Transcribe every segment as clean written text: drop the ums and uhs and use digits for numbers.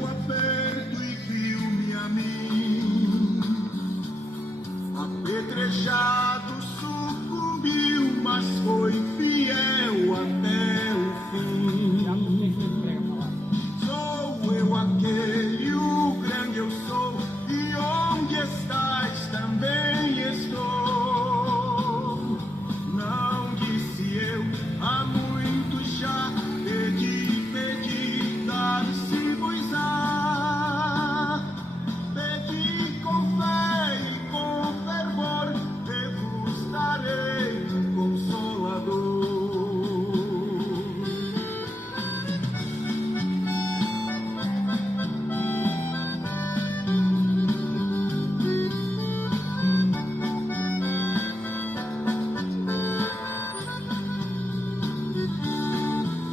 seu aperto e viu-me a mim. Apedrejado sucumbiu, mas foi fiel até o fim. Sou eu aquele, o grande eu sou, e onde estás também estou. Não disse eu, há muito já, pedi, dar-se-vos-á. Pedi com fé e com fervor, vos darei um consolador.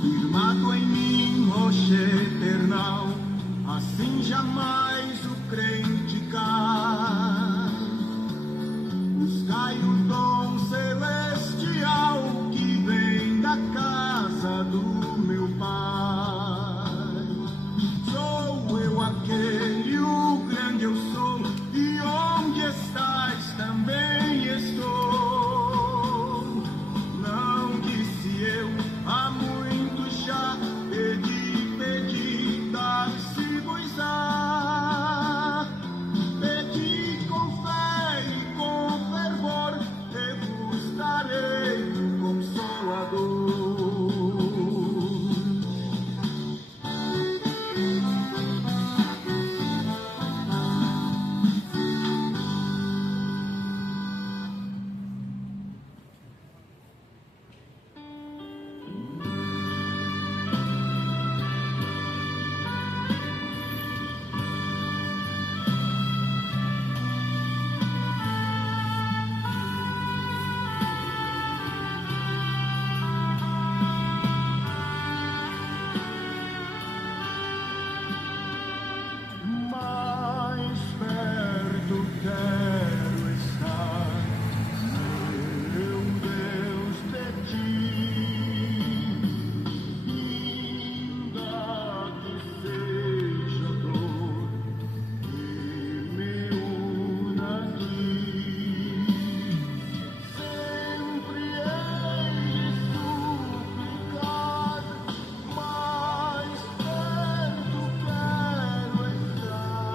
Firmado em mim, rocha eternal, assim jamais o crente cai. Buscai o dom celestial que vem da casa do meu Pai. Sou eu aquele, o grande eu sou, e onde estais também estou. Não disse eu, há muito já, pedi, dar-se-vos-á. Pedi com fé e com fervor, vos darei um consolador. Mais perto quero estar, meu Deus, de ti. Ainda que seja dor que me una a ti, sempre hei de suplicar. Mais perto quero estar,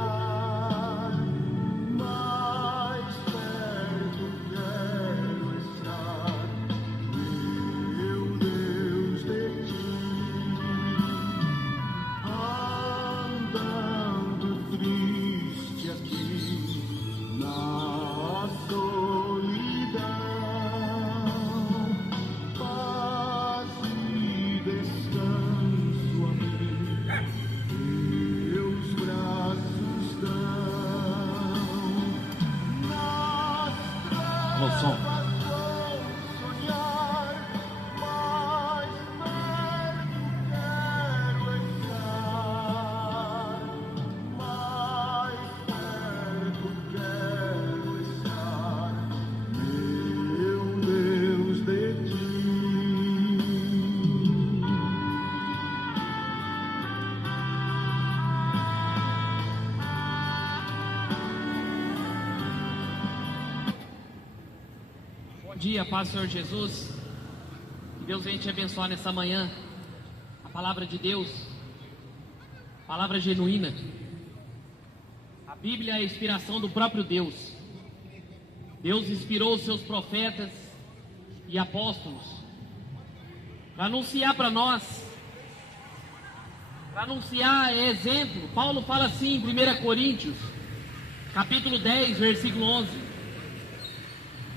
mais perto quero estar, meu Deus, de ti. Andando triste aqui na solidão, paz e descanso a mim teus braços dão. Nas som. trevas vou sonhar, mais perto quero estar, mais perto quero estar, meu Deus, de ti. Bom dia, paz do Senhor Jesus. Que Deus venha te abençoar nessa manhã. A palavra de Deus, palavra genuína. A Bíblia é a inspiração do próprio Deus. Deus inspirou os seus profetas e apóstolos para anunciar para nós, para anunciar exemplo. Paulo fala assim em 1 Coríntios, capítulo 10, versículo 11.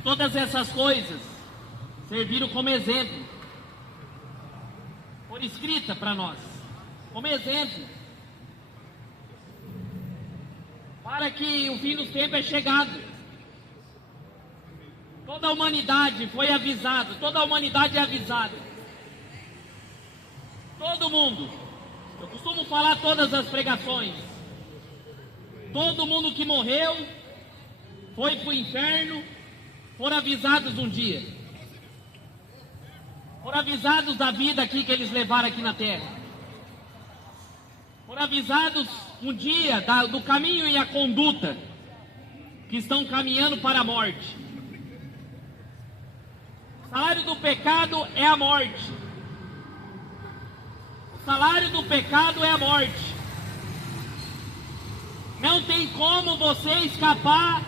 Todas essas coisas serviram como exemplo, por escrita para nós, como exemplo, para que o fim dos tempos é chegado. Toda a humanidade foi avisada, toda a humanidade é avisada. Todo mundo, eu costumo falar todas as pregações, todo mundo que morreu, foi para o inferno, foram avisados um dia. Foram avisados da vida aqui que eles levaram aqui na terra. foram avisados um dia do caminho e a conduta que estão caminhando para a morte. O salário do pecado é a morte. O salário do pecado é a morte. Não tem como você escapar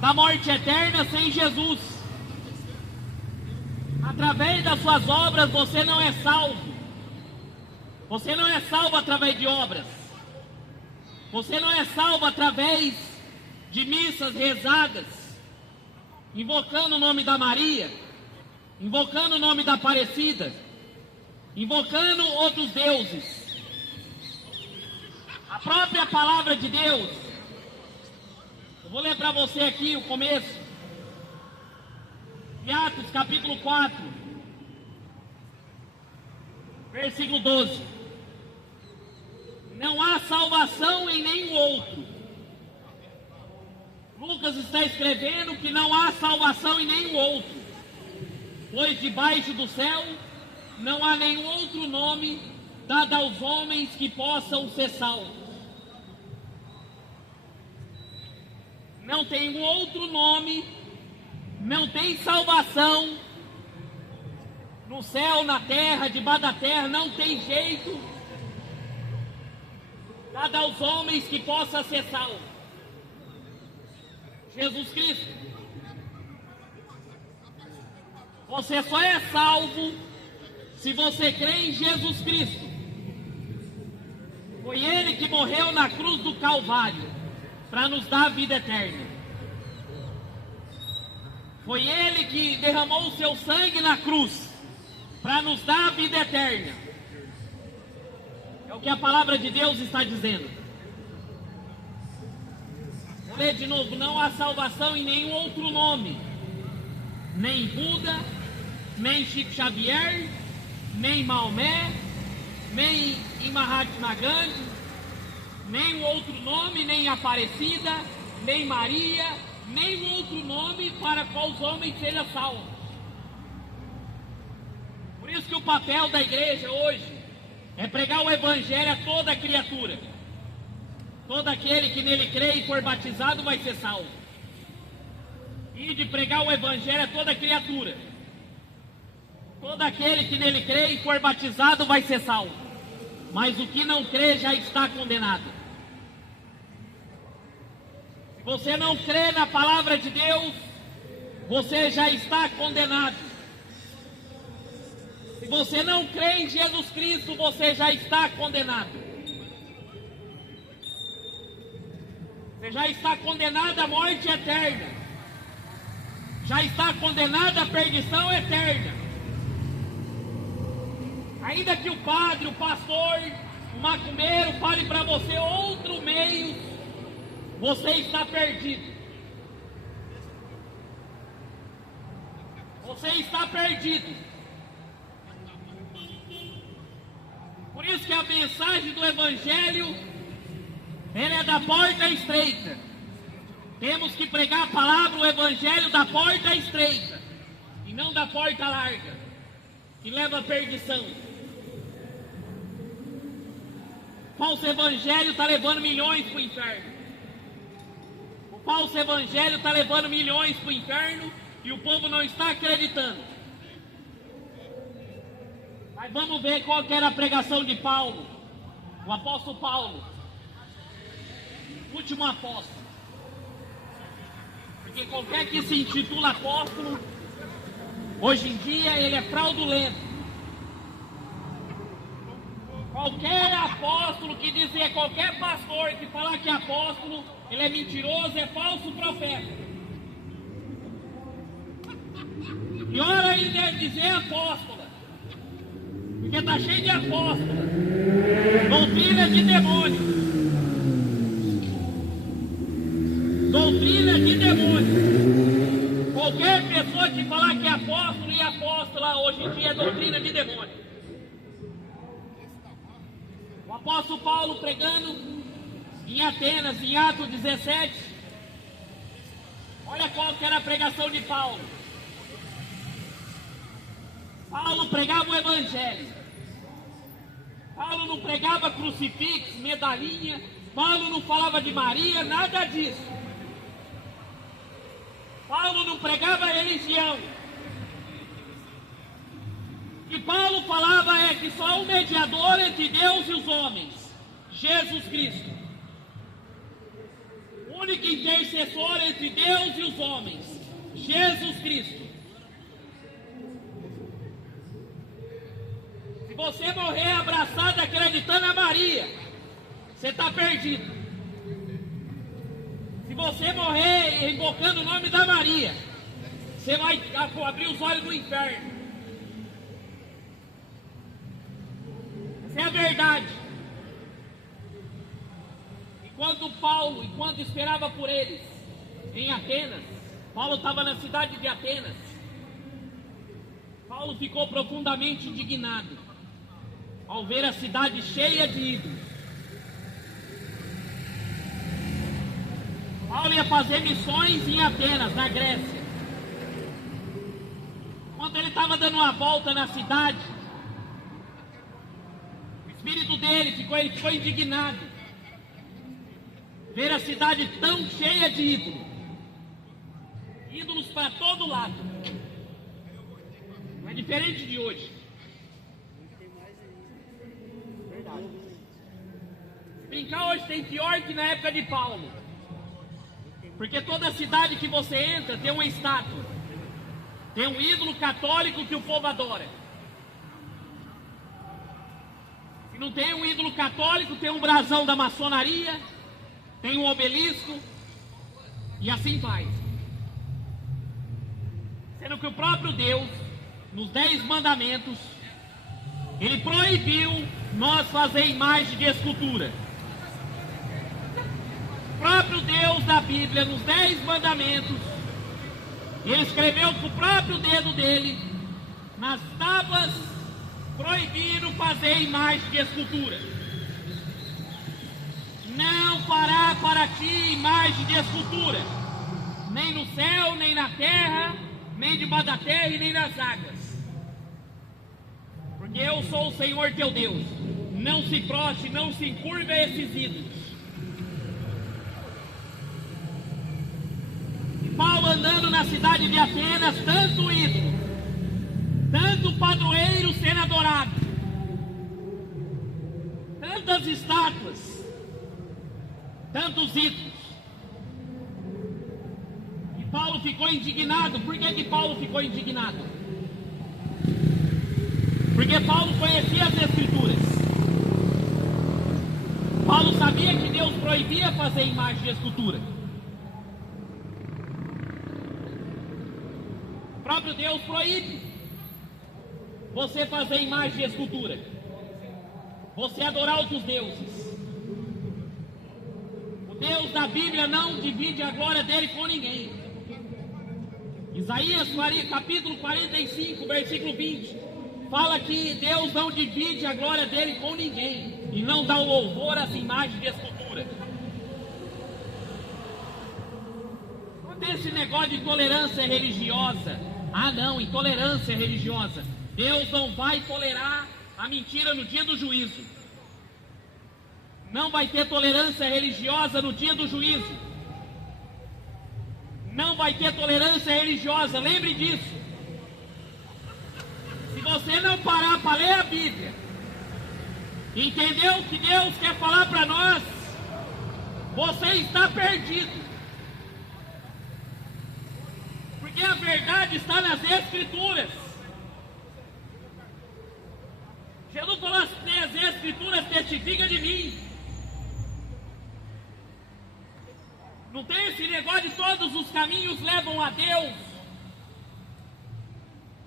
da morte eterna sem Jesus. Através das suas obras você não é salvo. Você não é salvo através de obras. Você não é salvo através de missas rezadas, invocando o nome da Maria, invocando o nome da Aparecida, invocando outros deuses. A própria palavra de Deus, eu vou ler para você aqui o começo, de Atos capítulo 4, versículo 12. Não há salvação em nenhum outro. Lucas está escrevendo que não há salvação em nenhum outro, pois debaixo do céu não há nenhum outro nome dado aos homens que possam ser salvos. Não tem um outro nome, não tem salvação no céu, na terra, debaixo da terra, não tem jeito dado aos homens que possa ser salvo. Jesus Cristo. Você só é salvo se você crê em Jesus Cristo. Foi Ele que morreu na cruz do Calvário para nos dar a vida eterna. Foi Ele que derramou o seu sangue na cruz para nos dar a vida eterna. É o que a palavra de Deus está dizendo. Vou ler de novo. Não há salvação em nenhum outro nome. Nem Buda, nem Chico Xavier, nem Maomé, nem Mahatma Gandhi, nem outro nome, nem Aparecida, nem Maria, nem outro nome para qual os homens sejam salvos. Por isso que o papel da igreja hoje é pregar o evangelho a toda criatura. Todo aquele que nele crê e for batizado vai ser salvo. E de pregar o evangelho a toda criatura. Todo aquele que nele crê e for batizado vai ser salvo. Mas o que não crê já está condenado. Se você não crê na palavra de Deus, você já está condenado. Se você não crê em Jesus Cristo, você já está condenado. Você já está condenado à morte eterna. Já está condenado à perdição eterna. Ainda que o padre, o pastor, o macumbeiro fale para você outro meio, você está perdido. Você está perdido. Por isso que a mensagem do Evangelho, ela é da porta estreita. Temos que pregar a palavra, o Evangelho da porta estreita, e não da porta larga, que leva à perdição. O falso evangelho está levando milhões para o inferno. O falso evangelho está levando milhões para o inferno e o povo não está acreditando. Mas vamos ver qual que era a pregação de Paulo, o apóstolo Paulo, último apóstolo. Porque qualquer que se intitula apóstolo, hoje em dia ele é fraudulento. Qualquer apóstolo que dizer, qualquer pastor que falar que é apóstolo, ele é mentiroso, é falso profeta. Pior ainda é dizer apóstola, porque está cheio de apóstola, doutrina de demônio. Doutrina de demônio. Qualquer pessoa que falar que é apóstolo e apóstola hoje em dia é doutrina de demônio. O apóstolo Paulo pregando em Atenas, em Atos 17, olha qual que era a pregação de Paulo. Paulo pregava o evangelho. Paulo não pregava crucifixo, medalhinha. Paulo não falava de Maria, nada disso. Paulo não pregava religião. O que Paulo falava é que só há um mediador entre Deus e os homens, Jesus Cristo. O único intercessor entre Deus e os homens, Jesus Cristo. Se você morrer abraçado acreditando a Maria, você está perdido. Se você morrer invocando o nome da Maria, você vai abrir os olhos do inferno. Essa é a verdade. Enquanto esperava por eles em Atenas, Paulo estava na cidade de Atenas. Paulo ficou profundamente indignado ao ver a cidade cheia de ídolos. Paulo ia fazer missões em Atenas, na Grécia. Quando ele estava dando uma volta na cidade, o espírito dele ficou indignado. Ver a cidade tão cheia de ídolos. Ídolos para todo lado. Não é diferente de hoje. Brincar hoje tem pior que na época de Paulo. Porque toda cidade que você entra tem uma estátua. Tem um ídolo católico que o povo adora. Se não tem um ídolo católico, tem um brasão da maçonaria, tem um obelisco, e assim vai. Sendo que o próprio Deus, nos 10 mandamentos, Ele proibiu nós fazer imagem de escultura. O próprio Deus da Bíblia, nos 10 mandamentos, Ele escreveu com o próprio dedo dele, nas tábuas, proibindo fazer imagem de escultura. Não fará para ti imagem de escultura, nem no céu, nem na terra, nem debaixo da terra e nem nas águas. Porque eu sou o Senhor teu Deus. Não se prostre, não se encurve a esses ídolos. Paulo andando na cidade de Atenas, tanto ídolo, tanto padroeiro sendo adorado, tantas estátuas, tantos ídolos. E Paulo ficou indignado. Por que Paulo ficou indignado? Porque Paulo conhecia as Escrituras. Paulo sabia que Deus proibia fazer imagem de escultura. O próprio Deus proíbe você fazer imagem de escultura, você adorar outros deuses. O Deus da Bíblia não divide a glória dele com ninguém. Isaías capítulo 45, versículo 20, fala que Deus não divide a glória dele com ninguém e não dá o louvor às imagens de escultura. Não tem esse negócio de tolerância religiosa. Ah não, intolerância religiosa. Deus não vai tolerar a mentira no dia do juízo. Não vai ter tolerância religiosa no dia do juízo. Não vai ter tolerância religiosa, lembre disso. Se você não parar para ler a Bíblia, entender o que Deus quer falar para nós, você está perdido. Porque a verdade está nas Escrituras. Jesus falou assim: as Escrituras testificam de mim. Não tem esse negócio de todos os caminhos levam a Deus.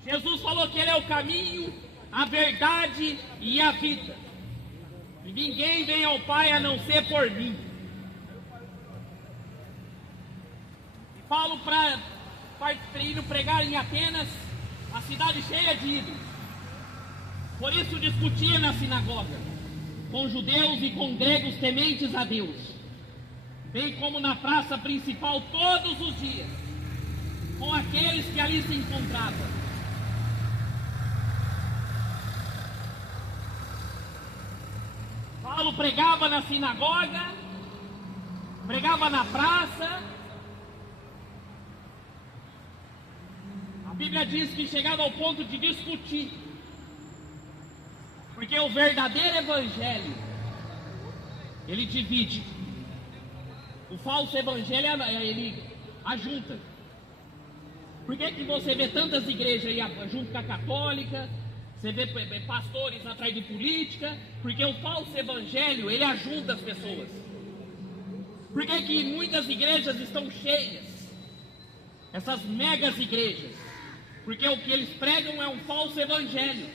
Jesus falou que Ele é o caminho, a verdade e a vida. E ninguém vem ao Pai a não ser por mim. E Paulo, para indo pregar em Atenas, a cidade cheia de ídolos. Por isso discutia na sinagoga, com judeus e com gregos tementes a Deus, bem como na praça principal todos os dias, com aqueles que ali se encontravam. Paulo pregava na sinagoga, pregava na praça. A Bíblia diz que chegava ao ponto de discutir, porque o verdadeiro evangelho, ele divide. O falso evangelho, ele ajunta. Por que você vê tantas igrejas aí junto com a católica? Você vê pastores atrás de política? Porque o falso evangelho, ele ajunta as pessoas. Por que muitas igrejas estão cheias? Essas megas igrejas. Porque o que eles pregam é um falso evangelho.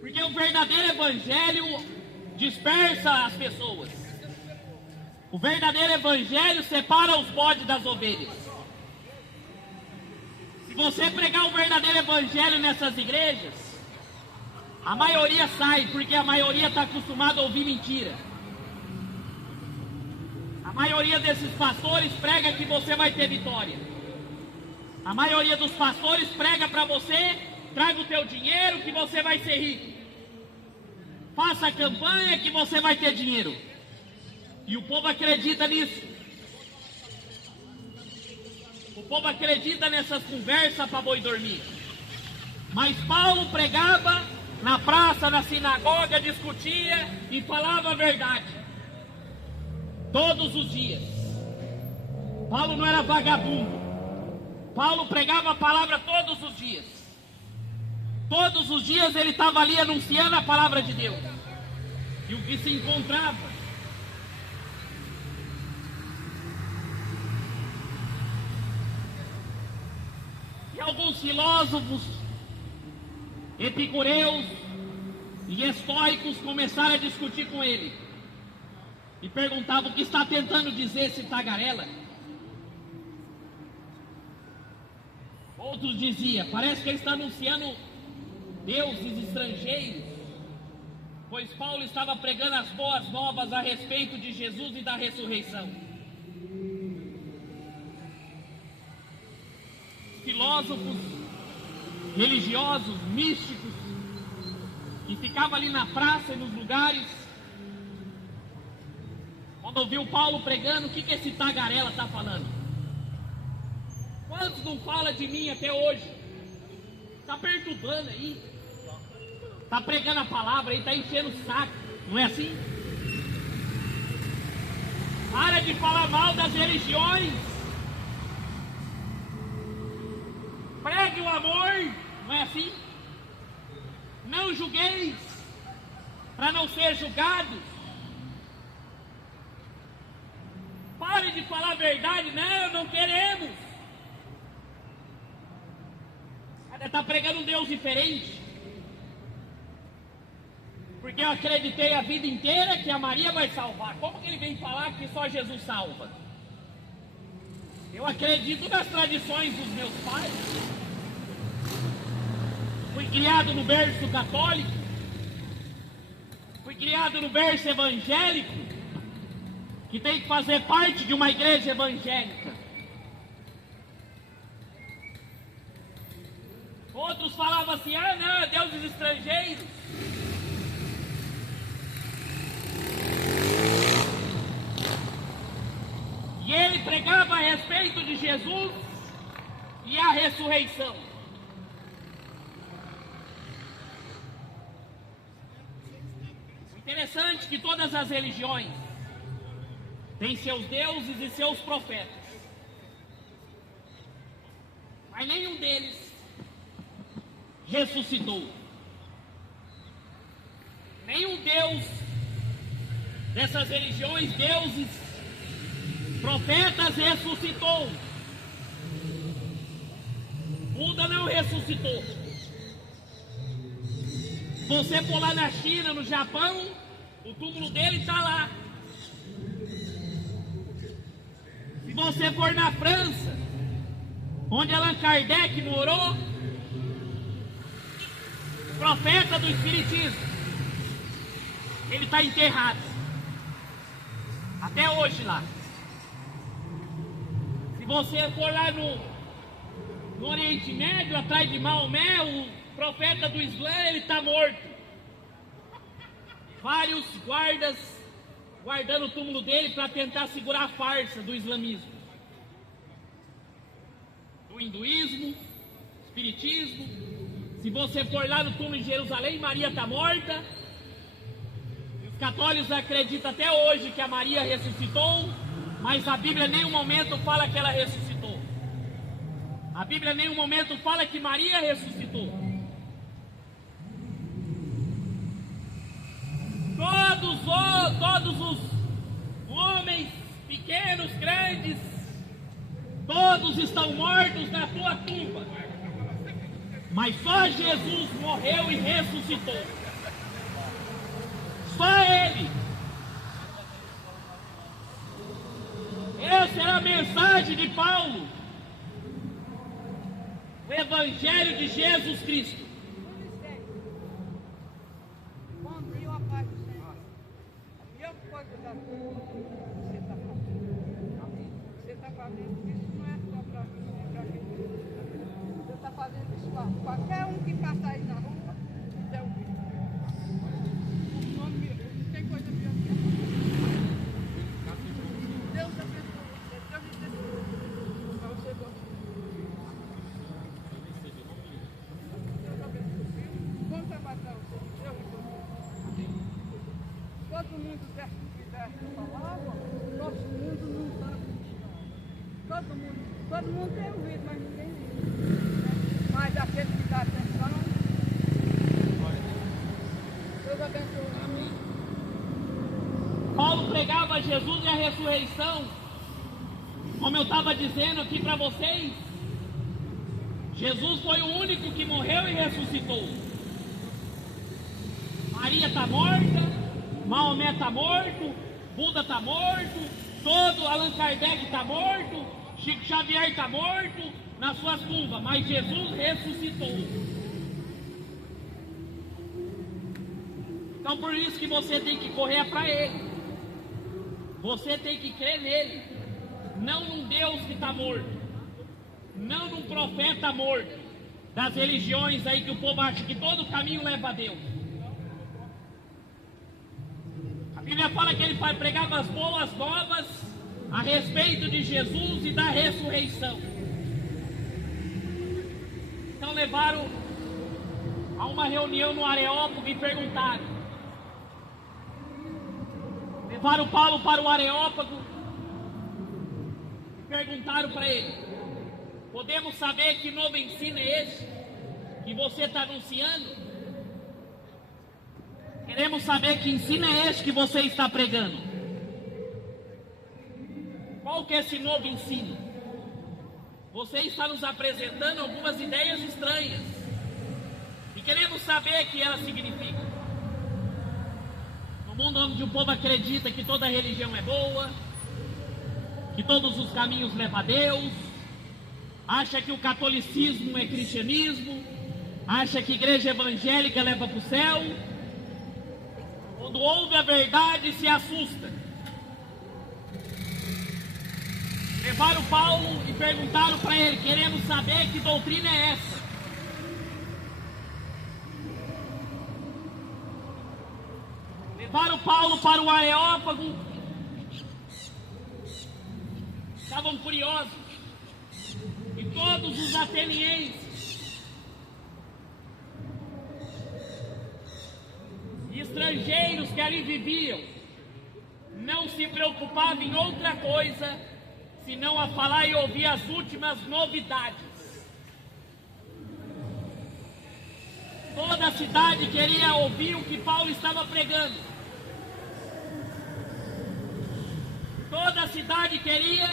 Porque o verdadeiro evangelho dispersa as pessoas. O verdadeiro evangelho separa os bodes das ovelhas. Se você pregar o verdadeiro evangelho nessas igrejas, a maioria sai, porque a maioria está acostumada a ouvir mentira. A maioria desses pastores prega que você vai ter vitória. A maioria dos pastores prega para você: traga o teu dinheiro que você vai ser rico. Faça a campanha que você vai ter dinheiro. E o povo acredita nisso. O povo acredita nessas conversas para boi dormir. Mas Paulo pregava na praça, na sinagoga, discutia e falava a verdade. Todos os dias. Paulo não era vagabundo. Paulo pregava a palavra todos os dias. Todos os dias ele estava ali anunciando a palavra de Deus. E o que se encontrava? E alguns filósofos, epicureus e estoicos começaram a discutir com ele. E perguntavam: o que está tentando dizer esse tagarela? Outros diziam: parece que ele está anunciando deuses estrangeiros, pois Paulo estava pregando as boas novas a respeito de Jesus e da ressurreição. Filósofos, religiosos, místicos, que ficavam ali na praça e nos lugares, quando ouviu Paulo pregando: o que esse tagarela está falando? Quantos não falam de mim até hoje? Está perturbando aí, está pregando a palavra aí, está enchendo o saco, não é assim? Para de falar mal das religiões. Pregue o amor, não é assim? Não julgueis, para não ser julgados. Pare de falar a verdade. Não queremos. Está pregando um Deus diferente. Porque eu acreditei a vida inteira que a Maria vai salvar. Como que ele vem falar que só Jesus salva? Eu acredito nas tradições dos meus pais. Fui criado no berço católico. Fui criado no berço evangélico, que tem que fazer parte de uma igreja evangélica. Outros falavam assim: não, deuses estrangeiros. E ele pregava a respeito de Jesus e a ressurreição. Interessante que todas as religiões têm seus deuses e seus profetas, mas nenhum deles ressuscitou. Nenhum Deus dessas religiões, deuses, profetas, ressuscitou. Buda não ressuscitou. Se você for lá na China, no Japão, o túmulo dele está lá. Se você for na França, onde Allan Kardec morou, profeta do Espiritismo, ele está enterrado até hoje lá. Se você for lá no Oriente Médio, atrás de Maomé, o profeta do Islã, ele está morto. vários guardas guardando o túmulo dele para tentar segurar a farsa do islamismo, do hinduísmo, espiritismo. Se você for lá no túmulo de Jerusalém, Maria está morta. Os católicos acreditam até hoje que a Maria ressuscitou, mas a Bíblia em nenhum momento fala que ela ressuscitou. A Bíblia em nenhum momento fala que Maria ressuscitou. Todos os homens, pequenos, grandes, todos estão mortos na tua tumba. Mas só Jesus morreu e ressuscitou. Só Ele. Essa é a mensagem de Paulo. O Evangelho de Jesus Cristo. Bom dia, a paz do Senhor. A melhor coisa da vida que você está fazendo. Você está fazendo isso não é só para mim, é para quem você está fazendo isso para qualquer um que passa aí na rua e der o grito. O nome não tem coisa pior que essa. Deus abençoe você, Deus lhe abençoe. Para você gostar. Deus abençoe. Bom trabalho para você. Deus lhe abençoe. Todo mundo deve cuidar da palavra, nosso mundo não está funcionando. Todo mundo tem ouvido, mas ninguém vive. Mas aquele que dá atenção, Deus abençoe. Amém. Paulo pregava Jesus e a ressurreição. Como eu estava dizendo aqui para vocês, Jesus foi o único que morreu e ressuscitou. Maria está morta, Maomé está morto, Buda está morto, todo Allan Kardec está morto, Chico Xavier está morto nas suas tumbas, mas Jesus ressuscitou. Então por isso que você tem que correr para Ele. Você tem que crer nele, não num Deus que está morto, não num profeta morto, das religiões aí que o povo acha que todo caminho leva a Deus. A Bíblia fala que ele pregava as boas novas a respeito de Jesus e da ressurreição. Então levaram a uma reunião no Areópago e perguntaram. Levaram Paulo para o Areópago e perguntaram para ele: podemos saber que novo ensino é esse que você está anunciando? Queremos saber que ensino é esse que você está pregando. Qual que é esse novo ensino? Você está nos apresentando algumas ideias estranhas e queremos saber o que elas significam. No mundo onde o povo acredita que toda religião é boa, que todos os caminhos levam a Deus, acha que o catolicismo é cristianismo, acha que a igreja evangélica leva para o céu, quando ouve a verdade se assusta. Levaram Paulo e perguntaram para ele: queremos saber que doutrina é essa. Levaram Paulo para o Areópago. Estavam curiosos. E todos os atenienses e estrangeiros que ali viviam não se preocupavam em outra coisa senão a falar e ouvir as últimas novidades. Toda a cidade queria ouvir o que Paulo estava pregando. Toda a cidade queria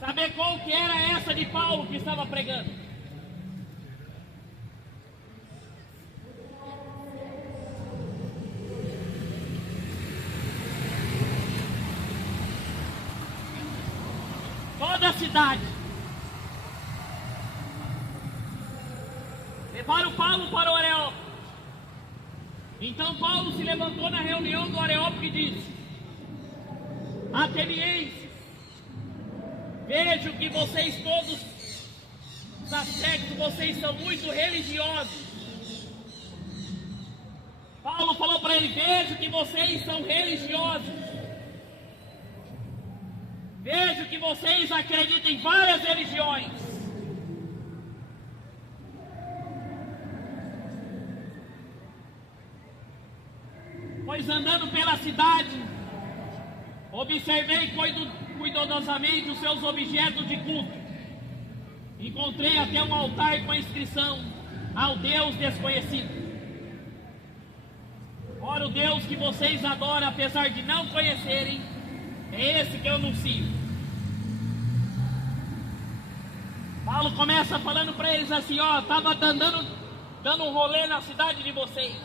saber qual que era essa de Paulo que estava pregando. Toda a cidade. Levaram Paulo para o Areópago. Então Paulo se levantou na reunião do Areópago e disse: atenienses, vejo que vocês todos, os aspectos, vocês são muito religiosos. ele: vejo que vocês são religiosos. Vejo que vocês acreditam em várias religiões. Pois andando pela cidade, observei cuidadosamente os seus objetos de culto. Encontrei até um altar com a inscrição: ao Deus desconhecido. Ora, o Deus que vocês adoram, apesar de não conhecerem, é esse que eu anuncio. Paulo começa falando para eles assim: estava dando um rolê na cidade de vocês,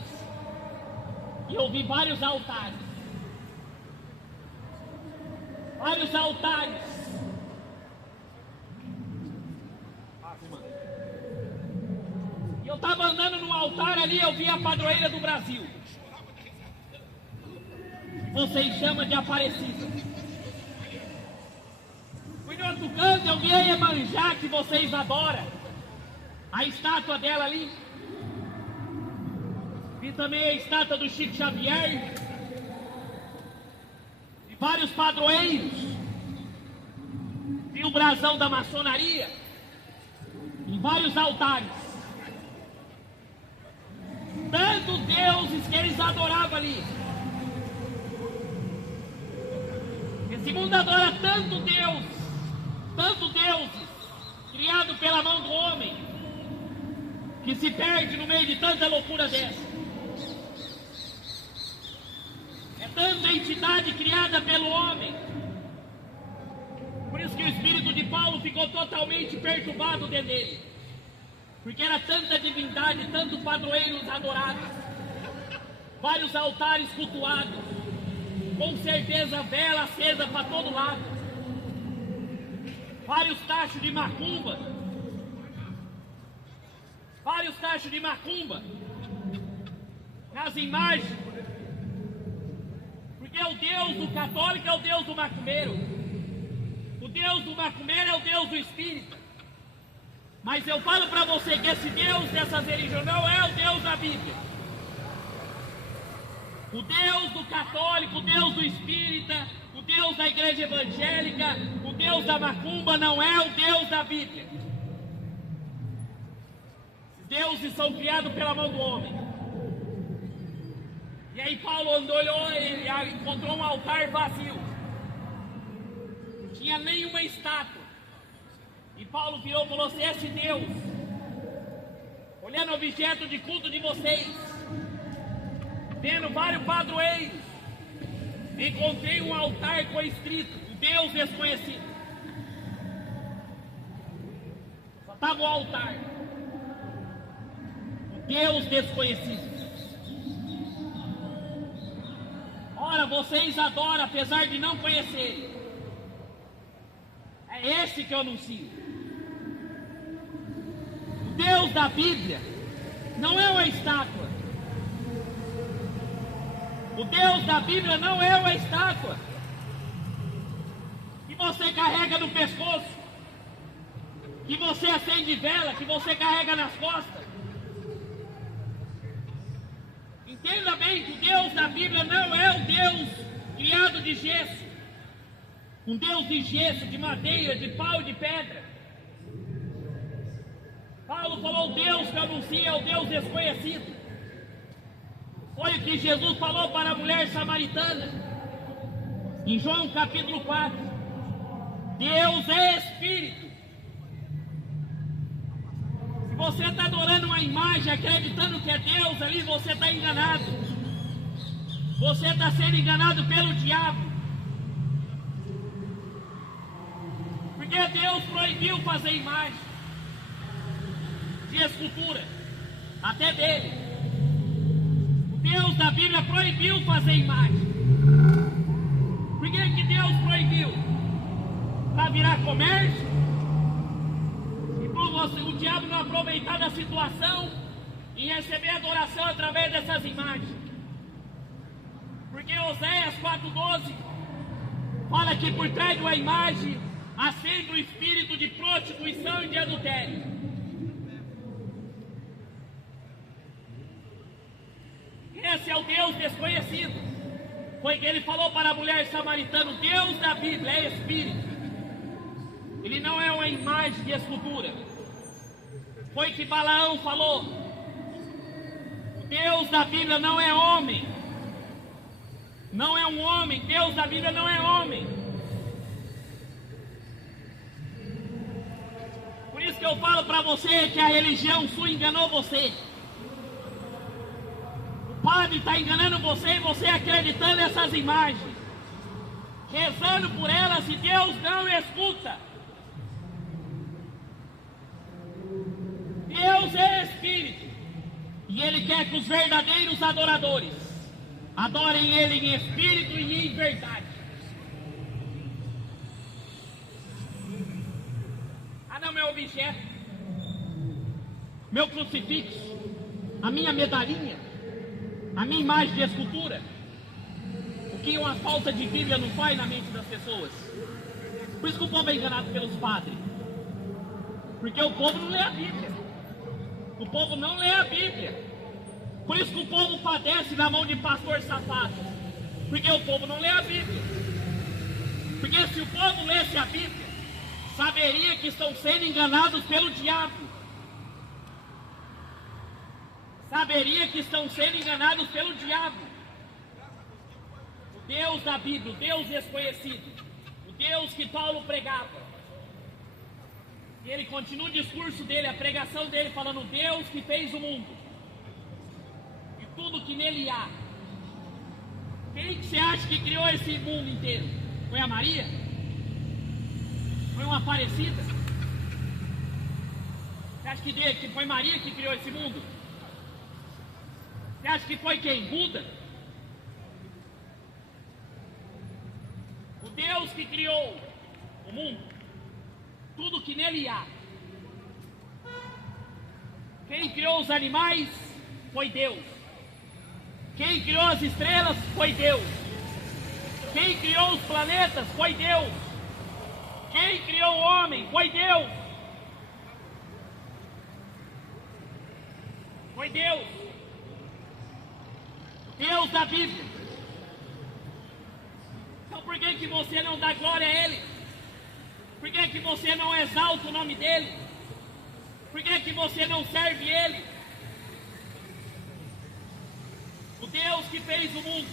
e eu vi vários altares. Vários altares. E eu estava andando no altar ali, eu vi a padroeira do Brasil. Vocês chamam de Aparecida. Fui no outro canto, eu vi a Iemanjá, que vocês adoram. A estátua dela ali. Vi também a estátua do Chico Xavier. E vários padroeiros. Vi o brasão da maçonaria. Em vários altares. Tantos deuses que eles adoravam ali. Esse mundo adora tanto deuses, criado pela mão do homem, que se perde no meio de tanta loucura dessa. É tanta entidade criada pelo homem. Por isso que o espírito de Paulo ficou totalmente perturbado dentro dele. Porque era tanta divindade, tanto padroeiros adorados, vários altares cultuados, com certeza vela acesa para todo lado, vários tachos de macumba, nas imagens, porque o Deus do católico é o Deus do macumbeiro, o Deus do macumbeiro é o Deus do espírita. Mas eu falo para você que esse Deus dessas religiões não é o Deus da Bíblia. O Deus do católico, o Deus do espírita, o Deus da igreja evangélica, o Deus da macumba não é o Deus da Bíblia. Os deuses são criados pela mão do homem. E aí Paulo olhou e encontrou um altar vazio. Não tinha nenhuma estátua. E Paulo virou e falou assim: esse Deus, olhando o objeto de culto de vocês, vendo vários padroeiros, encontrei um altar com escrito: o Deus desconhecido. Só estava o altar: o Deus desconhecido. Ora, vocês adoram apesar de não conhecerem. É esse que eu anuncio. O Deus da Bíblia não é uma estátua. O Deus da Bíblia não é uma estátua que você carrega no pescoço, que você acende vela, que você carrega nas costas. Entenda bem que o Deus da Bíblia não é o Deus criado de gesso, um Deus de gesso, de madeira, de pau, de pedra. Paulo falou: o Deus que anuncia é o Deus desconhecido. Foi o que Jesus falou para a mulher samaritana, em João capítulo 4. Deus é Espírito. Se você está adorando uma imagem, acreditando que é Deus ali, você está enganado. Você está sendo enganado pelo diabo. Porque Deus proibiu fazer imagem de escultura, até dele. O Deus da Bíblia proibiu fazer imagem. Por que Deus proibiu? Para virar comércio? E para o diabo não aproveitar da situação e receber adoração através dessas imagens. Porque Oséias 4,12 fala que por trás de uma imagem acende o espírito de prostituição e de adultério. Esse é o Deus desconhecido. Foi que ele falou para a mulher samaritana: o Deus da Bíblia é Espírito. Ele não é uma imagem de escultura. Foi que Balaão falou: o Deus da Bíblia não é homem. Não é um homem. Deus da Bíblia não é homem. Por isso que eu falo para você que a religião sua enganou você. O padre está enganando você e você acreditando nessas imagens, rezando por elas, e Deus não escuta. Deus é Espírito, e Ele quer que os verdadeiros adoradores adorem Ele em espírito e em verdade. Ah não, meu objeto, meu crucifixo, a minha medalhinha, a minha imagem de escultura. O que uma falta de Bíblia não faz na mente das pessoas. Por isso que o povo é enganado pelos padres, porque o povo não lê a Bíblia. O povo não lê a Bíblia. Por isso que o povo padece na mão de pastor safado, porque o povo não lê a Bíblia. Porque se o povo lesse a Bíblia, saberia que estão sendo enganados pelo diabo. Saberia que estão sendo enganados pelo diabo. O Deus da Bíblia, o Deus desconhecido, o Deus que Paulo pregava. E ele continua o discurso dele, a pregação dele, falando: Deus que fez o mundo e tudo que nele há. Quem que você acha que criou esse mundo inteiro? Foi a Maria? Foi uma Aparecida? Você acha que foi Maria que criou esse mundo? Você acha que foi quem? Buda? O Deus que criou o mundo, tudo que nele há. Quem criou os animais foi Deus. Quem criou as estrelas foi Deus. Quem criou os planetas foi Deus. Quem criou o homem foi Deus. Foi Deus. Deus da Bíblia. Então por que você não dá glória a Ele? Por que você não exalta o nome dEle? Por que você não serve Ele? O Deus que fez o mundo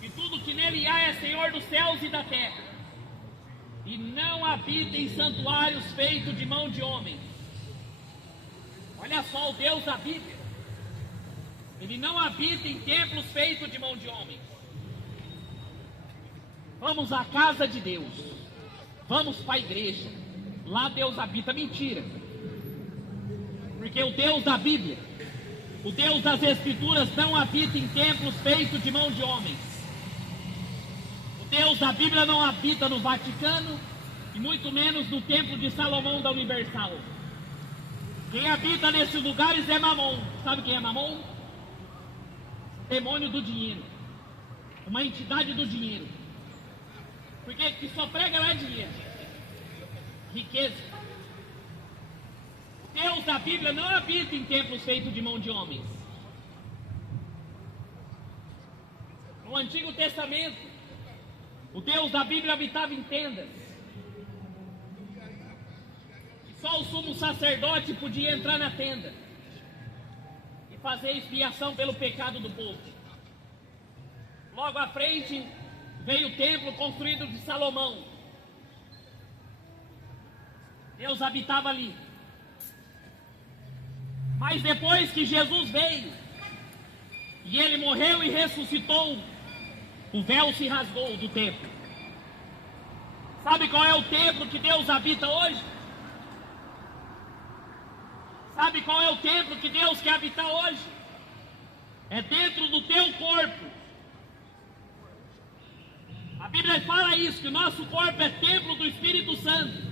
e tudo que nele há é Senhor dos céus e da terra, e não habita em santuários feitos de mão de homem. Olha só, o Deus da Bíblia, Ele não habita em templos feitos de mão de homem. Vamos à casa de Deus, vamos para a igreja, lá Deus habita. Mentira. Porque o Deus da Bíblia, o Deus das Escrituras, não habita em templos feitos de mão de homens. O Deus da Bíblia não habita no Vaticano e muito menos no Templo de Salomão da Universal. Quem habita nesses lugares é Mamon. Sabe quem é Mamon? Demônio do dinheiro, uma entidade do dinheiro. Porque que só prega lá é dinheiro, riqueza. O Deus da Bíblia não habita em templos feitos de mão de homens. No Antigo Testamento, o Deus da Bíblia habitava em tendas. E só o sumo sacerdote podia entrar na tenda e fazer expiação pelo pecado do povo. Logo à frente veio o templo construído de Salomão. Deus habitava ali. Mas depois que Jesus veio e Ele morreu e ressuscitou, o véu se rasgou do templo. Sabe qual é o templo que Deus habita hoje? Sabe qual é o templo que Deus quer habitar hoje? É dentro do teu corpo. A Bíblia fala isso, que o nosso corpo é templo do Espírito Santo.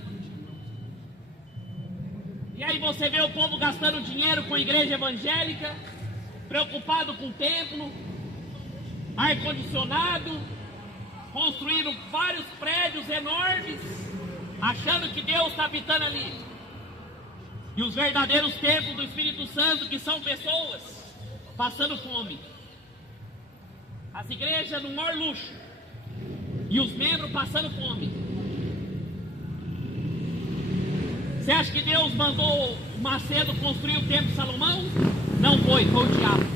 E aí você vê o povo gastando dinheiro com a igreja evangélica, preocupado com o templo, ar-condicionado, construindo vários prédios enormes, achando que Deus está habitando ali. E os verdadeiros templos do Espírito Santo, que são pessoas passando fome, As igrejas no maior luxo e os membros passando fome. Você acha que Deus mandou Macedo construir o templo de Salomão? Não foi o diabo.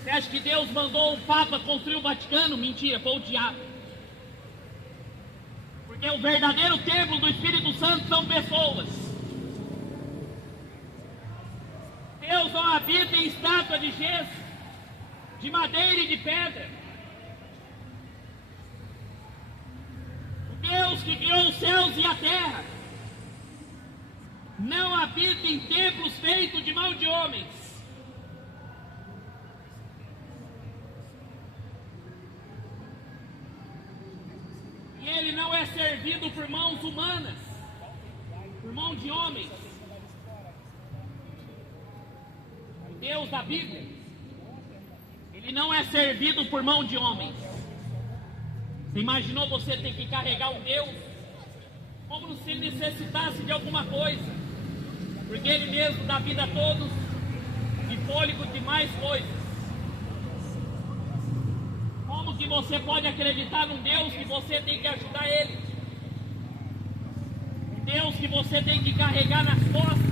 Você acha que Deus mandou o Papa construir o Vaticano? Mentira, foi o diabo. Porque o verdadeiro templo do Espírito Santo são pessoas. Deus não habita em estátua de gesso, de madeira e de pedra. O Deus que criou os céus e a terra não habita em templos feitos de mão de homens. E Ele não é servido por mãos humanas, por mão de homens. O Deus da Bíblia, Ele não é servido por mão de homens. Você imaginou você ter que carregar um Deus como se Ele necessitasse de alguma coisa? Porque Ele mesmo dá vida a todos e fôlego de mais coisas. Como que você pode acreditar num Deus que você tem que ajudar Ele? Um Deus que você tem que carregar nas costas?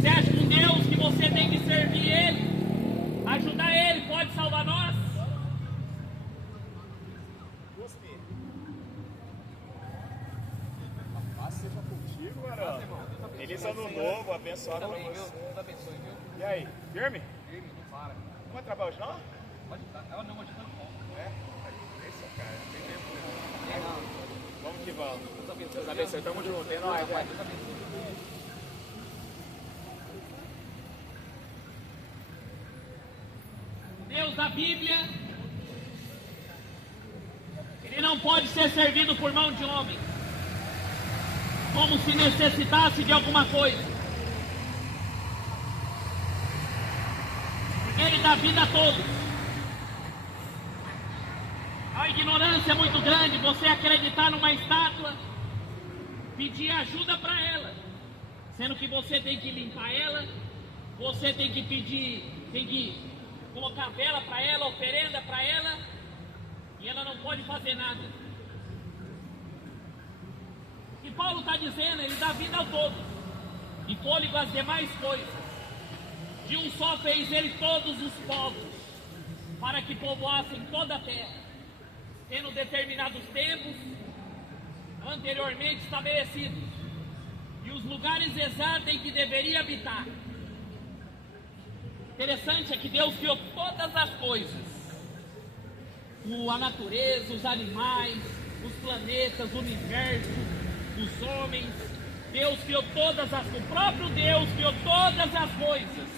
Você acha que um Deus que você tem que servir Ele, ajudar Ele, pode salvar nós? Gostei. Paz seja contigo, garoto. Feliz ano novo, abençoado pra você. E aí, firme? Firme, não para. Não vai trabalhar hoje não? Pode estar. Não, hoje tá no ponto. É? Isso, cara. Tem tempo, né? Vamos que vamos. Deus abençoe. Tamo junto. É nóis, pai. Deus abençoe. Deus da Bíblia, Ele não pode ser servido por mão de homem, como se necessitasse de alguma coisa. Porque Ele dá vida a todos. A ignorância é muito grande você acreditar numa estátua, pedir ajuda para ela, sendo que você tem que limpar ela, você tem que pedir, tem que colocar vela para ela, oferenda para ela, e ela não pode fazer nada. O que Paulo está dizendo, ele dá vida ao todo, e fôlego às demais coisas. De um só fez ele todos os povos, para que povoassem toda a terra, tendo determinados tempos anteriormente estabelecidos, e os lugares exatos em que deveria habitar. Interessante é que Deus criou todas as coisas, a natureza, os animais, os planetas, o universo, os homens. Deus criou todas as coisas, o próprio Deus criou todas as coisas.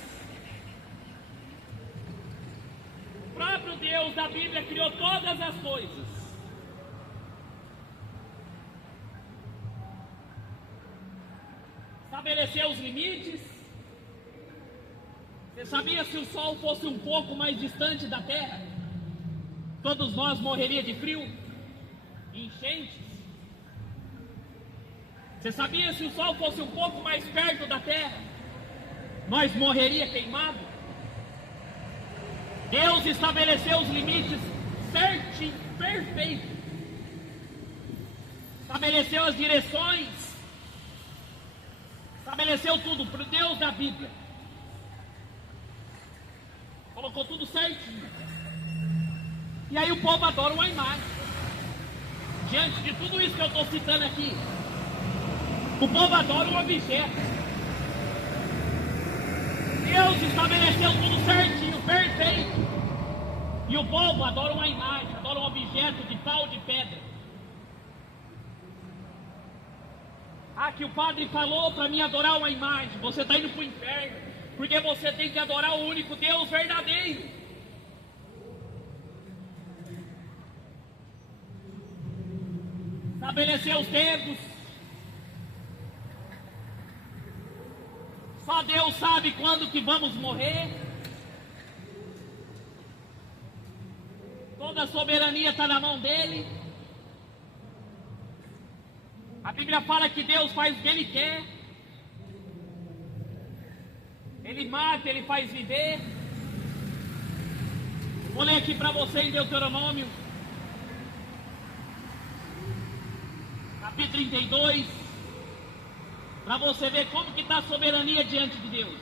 O próprio Deus da Bíblia criou todas as coisas. Estabeleceu os limites. Você sabia, se o Sol fosse um pouco mais distante da Terra, todos nós morreríamos de frio, enchentes? Você sabia, se o Sol fosse um pouco mais perto da Terra, nós morreríamos queimados? Deus estabeleceu os limites certinho, perfeito. Estabeleceu as direções, estabeleceu tudo para o Deus da Bíblia. Colocou tudo certinho. E aí o povo adora uma imagem. Diante de tudo isso que eu estou citando aqui, o povo adora um objeto. Deus estabeleceu tudo certinho, perfeito. E o povo adora uma imagem, adora um objeto de pau, de pedra. Ah, que o padre falou para mim adorar uma imagem. Você está indo para o inferno. Porque você tem que adorar o único Deus verdadeiro. Estabelecer os tempos. Só Deus sabe quando que vamos morrer. Toda a soberania está na mão dele. A Bíblia fala que Deus faz o que Ele quer. Ele mata, Ele faz viver. Vou ler aqui para você em Deuteronômio, capítulo 32, para você ver como que está a soberania diante de Deus.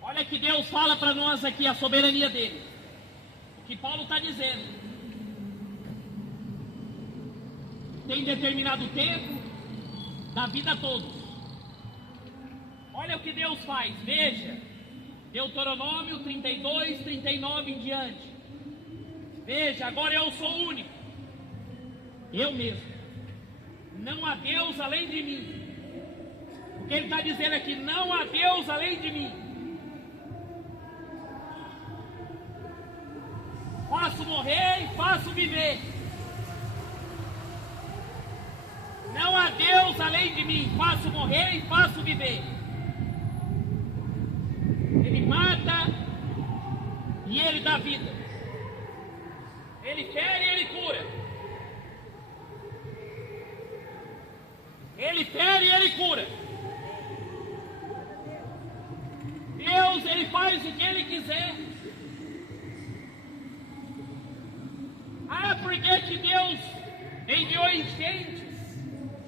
Olha que Deus fala para nós aqui a soberania dele. O que Paulo está dizendo. Tem determinado tempo da vida a todos. Olha o que Deus faz. Veja, Deuteronômio 32, 39 em diante. Veja, agora eu sou único. Eu mesmo. Não há Deus além de mim. O que ele está dizendo aqui, não há Deus além de mim. Faço morrer e faço viver. Não há Deus além de mim. Faço morrer e faço viver. Ele mata e ele dá vida. Ele fere e ele cura. Ele fere e ele cura. Deus, ele faz o que ele quiser. Ah, por que Deus enviou enchentes?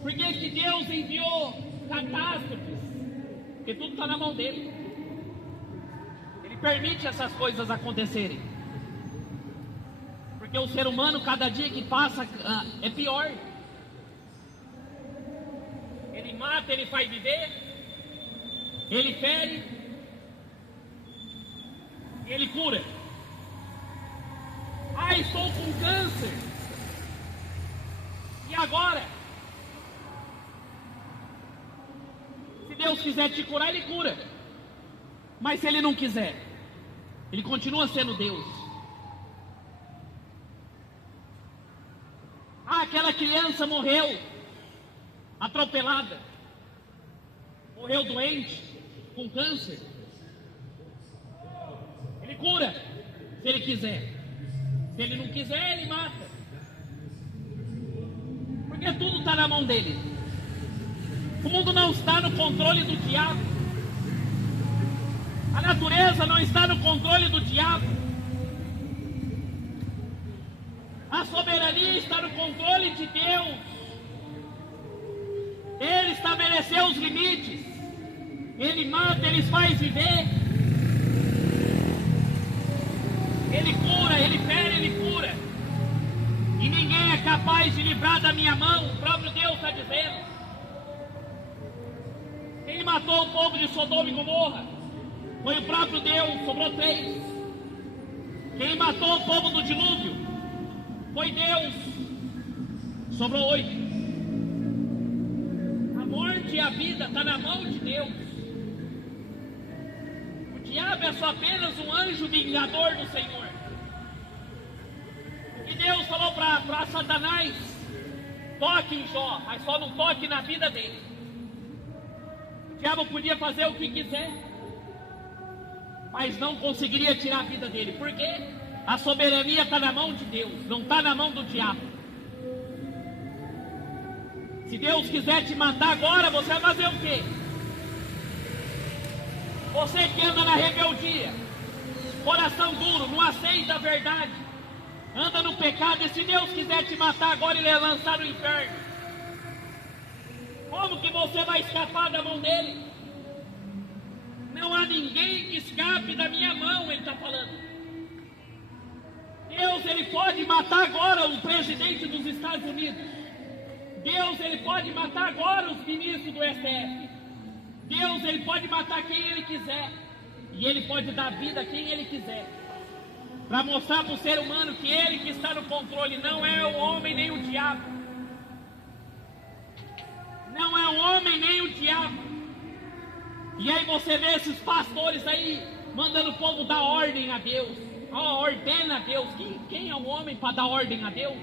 Por que Deus enviou catástrofes? Porque tudo está na mão dele. Ele permite essas coisas acontecerem. Porque o ser humano, cada dia que passa, é pior. Ele mata, ele faz viver. Ele fere. E ele cura. Ah, estou com câncer. E agora? Se Deus quiser te curar, ele cura. Mas se ele não quiser, ele continua sendo Deus. Ah, aquela criança morreu atropelada. Morreu doente, com câncer. Ele cura, se ele quiser. Se ele não quiser, ele mata. Porque tudo está na mão dele. O mundo não está no controle do diabo. A natureza não está no controle do diabo. A soberania está no controle de Deus. Ele estabeleceu os limites. Ele mata, ele faz viver. Ele cura, ele fere, ele cura. E ninguém é capaz de livrar da minha mão. O próprio Deus está dizendo. Quem matou o povo de Sodoma e Gomorra foi o próprio Deus, sobrou 3. Quem matou o povo do dilúvio foi Deus, sobrou 8. A morte e a vida está na mão de Deus. O diabo é só apenas um anjo vingador do Senhor. E Deus falou para Satanás: toque em Jó, mas só não toque na vida dele. O diabo podia fazer o que quiser, mas não conseguiria tirar a vida dele. Por quê? A soberania está na mão de Deus, não está na mão do diabo. Se Deus quiser te matar agora, você vai fazer o quê? Você que anda na rebeldia, coração duro, não aceita a verdade, anda no pecado, e se Deus quiser te matar agora, Ele vai lançar no inferno. Como que você vai escapar da mão dele? Não há ninguém que escape da minha mão, ele está falando. Deus, ele pode matar agora o presidente dos Estados Unidos. Deus, ele pode matar agora os ministros do STF. Deus, ele pode matar quem ele quiser. E ele pode dar vida a quem ele quiser. Para mostrar para o ser humano que ele que está no controle, não é o homem nem o diabo. Não é o homem nem o diabo. E aí você vê esses pastores aí mandando o povo dar ordem a Deus. Ordena a Deus. Quem é o homem para dar ordem a Deus?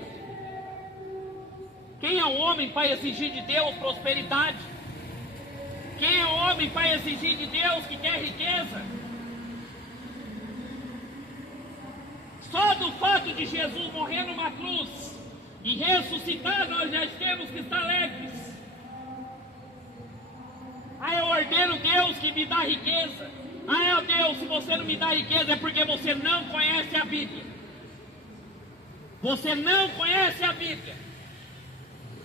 Quem é o homem para exigir de Deus prosperidade? Quem é o homem para exigir de Deus que quer riqueza? Só do fato de Jesus morrer numa cruz, E ressuscitar nós já temos que estar alegres. Eu ordeno Deus que me dá riqueza. Deus, se você não me dá riqueza é porque você não conhece a Bíblia. Você não conhece a Bíblia.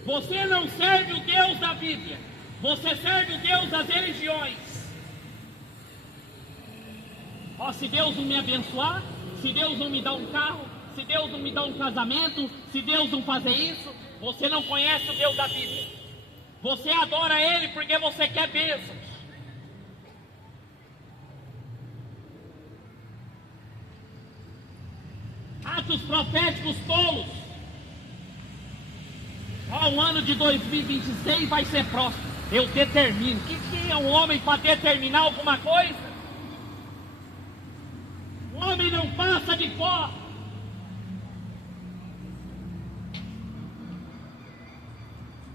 Você não serve o Deus da Bíblia. Você serve o Deus das religiões. Se Deus não me abençoar, se Deus não me dá um carro, se Deus não me dá um casamento, se Deus não fazer isso, você não conhece o Deus da Bíblia. Você adora Ele porque você quer bênçãos. Atos proféticos tolos. O ano de 2026 vai ser próximo. Eu determino. O que é um homem para determinar alguma coisa? O homem não passa de pó.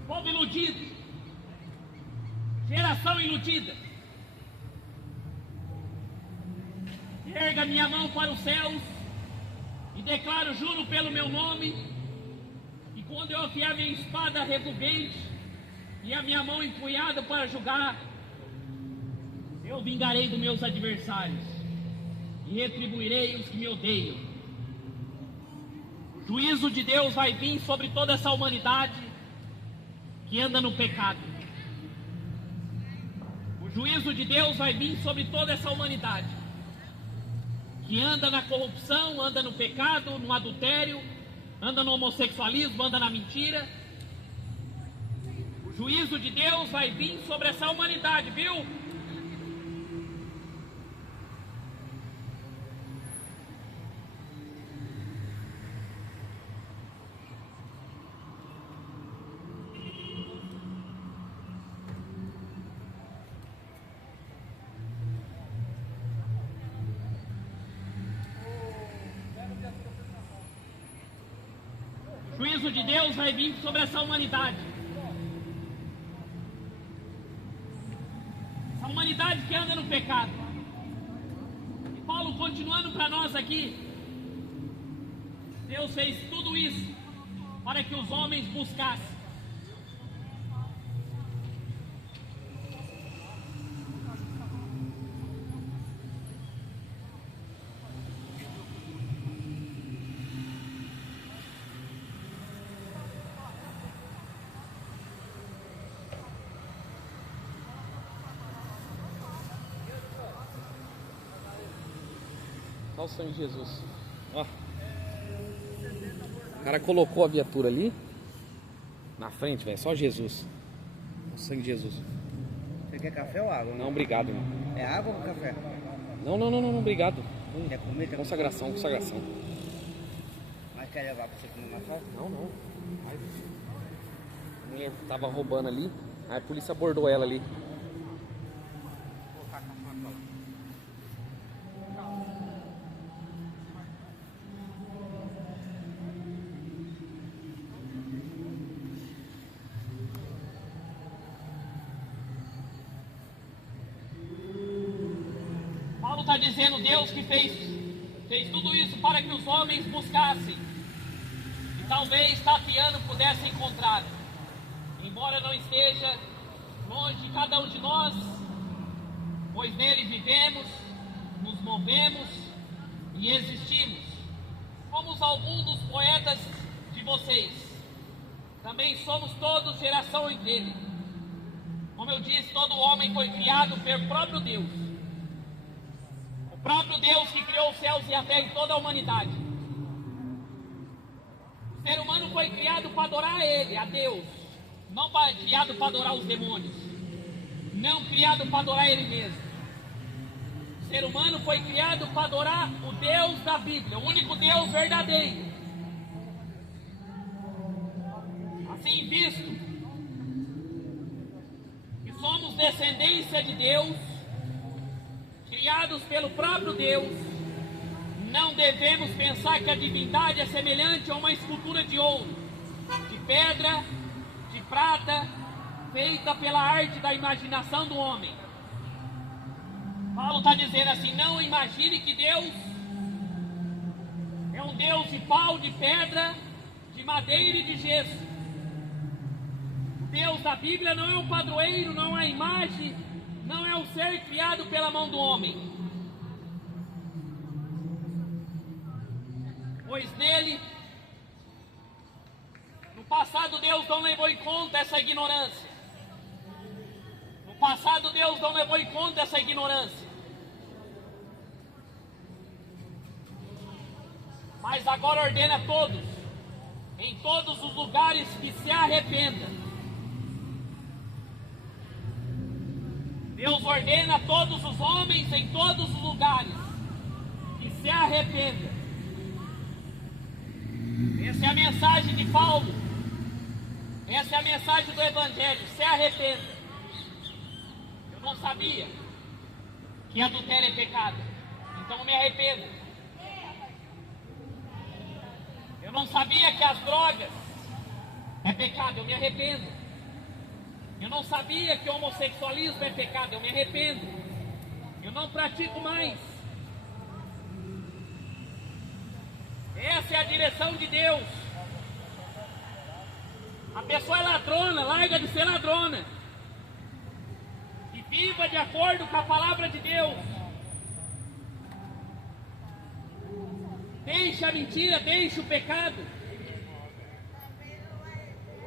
Povo iludido. Geração iludida. Erga minha mão para os céus e declaro, juro pelo meu nome, que quando eu afiar minha espada regumbente e a minha mão empunhada para julgar, eu vingarei dos meus adversários e retribuirei os que me odeiam. O juízo de Deus vai vir sobre toda essa humanidade que anda no pecado. O juízo de Deus vai vir sobre toda essa humanidade que anda na corrupção, anda no pecado, no adultério, anda no homossexualismo, anda na mentira. O juízo de Deus vai vir sobre essa humanidade, viu? O juízo de Deus vai vir sobre essa humanidade. Essa humanidade que anda no pecado. E Paulo continuando para nós aqui. Deus fez tudo isso para que os homens buscassem. Olha o sangue de Jesus. Ó. O cara colocou a viatura ali na frente, velho. Só Jesus. O sangue de Jesus. Você quer café ou água? Não, obrigado, irmão. É água ou café? Não, obrigado. Quer comer? Consagração. Mas quer levar pra você comer uma só? Não. A mulher tava roubando ali, aí a polícia abordou ela ali. Paulo está dizendo, Deus que fez tudo isso para que os homens buscassem e talvez tateando pudesse encontrar, embora não esteja longe de cada um de nós, pois nele vivemos, nos movemos e existimos. Somos alguns dos poetas de vocês, também somos todos geração dele. Como eu disse, todo homem foi criado pelo próprio Deus. O próprio Deus que criou os céus e a terra e toda a humanidade. O ser humano foi criado para adorar a Ele, a Deus. Não criado para adorar os demônios. Não criado para adorar Ele mesmo. O ser humano foi criado para adorar o Deus da Bíblia, o único Deus verdadeiro. Assim visto que somos descendência de Deus, criados pelo próprio Deus, não devemos pensar que a divindade é semelhante a uma escultura de ouro, de pedra, de prata, feita pela arte da imaginação do homem. Paulo está dizendo assim, não imagine que Deus é um Deus de pau, de pedra, de madeira e de gesso. O Deus da Bíblia não é o padroeiro, não é a imagem, não é o ser criado pela mão do homem. Pois nele, no passado Deus não levou em conta essa ignorância. No passado Deus não levou em conta essa ignorância. Mas agora ordena a todos, em todos os lugares, que se arrependa. Deus ordena a todos os homens, em todos os lugares, que se arrependa. Essa é a mensagem de Paulo. Essa é a mensagem do Evangelho. Se arrependa. Eu não sabia que adultério é pecado, então eu me arrependo. Eu não sabia que as drogas é pecado, eu me arrependo. Eu não sabia que o homossexualismo é pecado, eu me arrependo. Eu não pratico mais. Essa é a direção de Deus. A pessoa é ladrona, larga de ser ladrona e viva de acordo com a palavra de Deus. Deixa a mentira, deixa o pecado.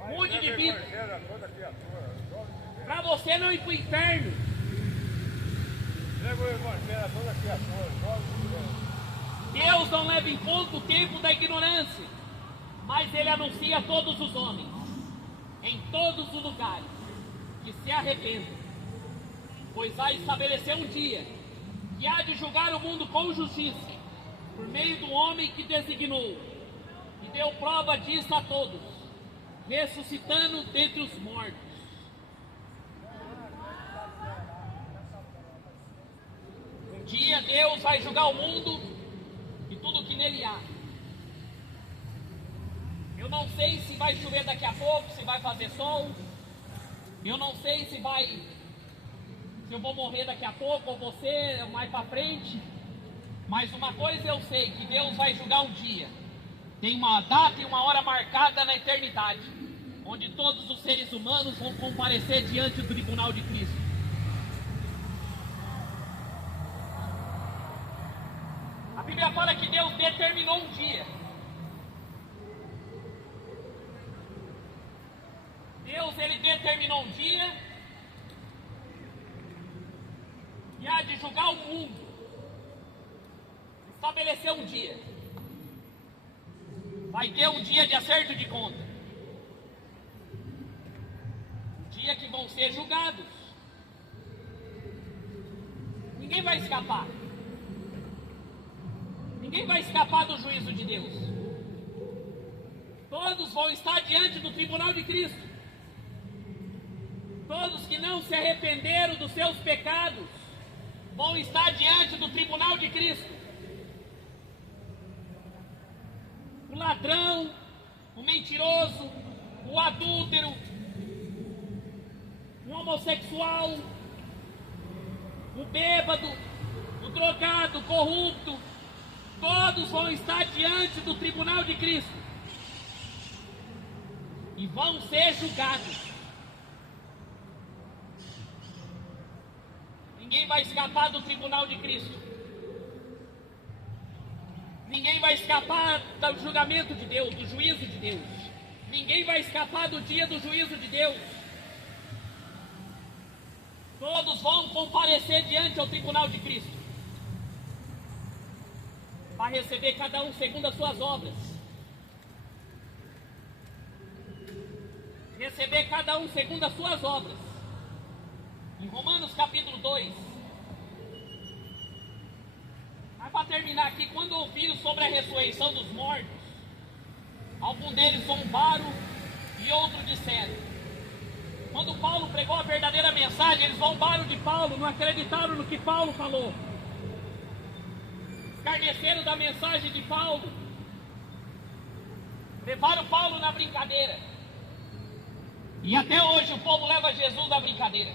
Mude de vida, para você não ir para o inferno. Deus não leva em conta o tempo da ignorância, mas Ele anuncia a todos os homens, em todos os lugares, que se arrependam, pois vai estabelecer um dia que há de julgar o mundo com justiça, por meio do homem que designou, e deu prova disso a todos, ressuscitando dentre os mortos. Um dia Deus vai julgar o mundo e tudo que nele há. Eu não sei se vai chover daqui a pouco, se vai fazer sol. Eu não sei se eu vou morrer daqui a pouco ou você mais para frente. Mas uma coisa eu sei, que Deus vai julgar um dia. Tem uma data e uma hora marcada na eternidade, onde todos os seres humanos vão comparecer diante do tribunal de Cristo. A Bíblia fala que Deus determinou um dia. Deus, Ele determinou um dia e há de julgar o mundo. Estabeleceu um dia. Vai ter um dia de acerto de conta. Um dia que vão ser julgados. Ninguém vai escapar. Ninguém vai escapar do juízo de Deus. Todos vão estar diante do tribunal de Cristo. Todos que não se arrependeram dos seus pecados vão estar diante do tribunal de Cristo. O ladrão, o mentiroso, o adúltero, o homossexual, o bêbado, o drogado, o corrupto, todos vão estar diante do tribunal de Cristo e vão ser julgados. Ninguém vai escapar do tribunal de Cristo. Ninguém vai escapar do julgamento de Deus, do juízo de Deus. Ninguém vai escapar do dia do juízo de Deus. Todos vão comparecer diante ao tribunal de Cristo. Vai receber cada um segundo as suas obras. Receber cada um segundo as suas obras. Em Romanos capítulo 2. Mas para terminar aqui, quando ouviram sobre a ressurreição dos mortos, alguns deles zombaram e outros disseram. Quando Paulo pregou a verdadeira mensagem, eles zombaram de Paulo, não acreditaram no que Paulo falou. Escarneceram da mensagem de Paulo. Levaram Paulo na brincadeira. E até hoje o povo leva Jesus na brincadeira.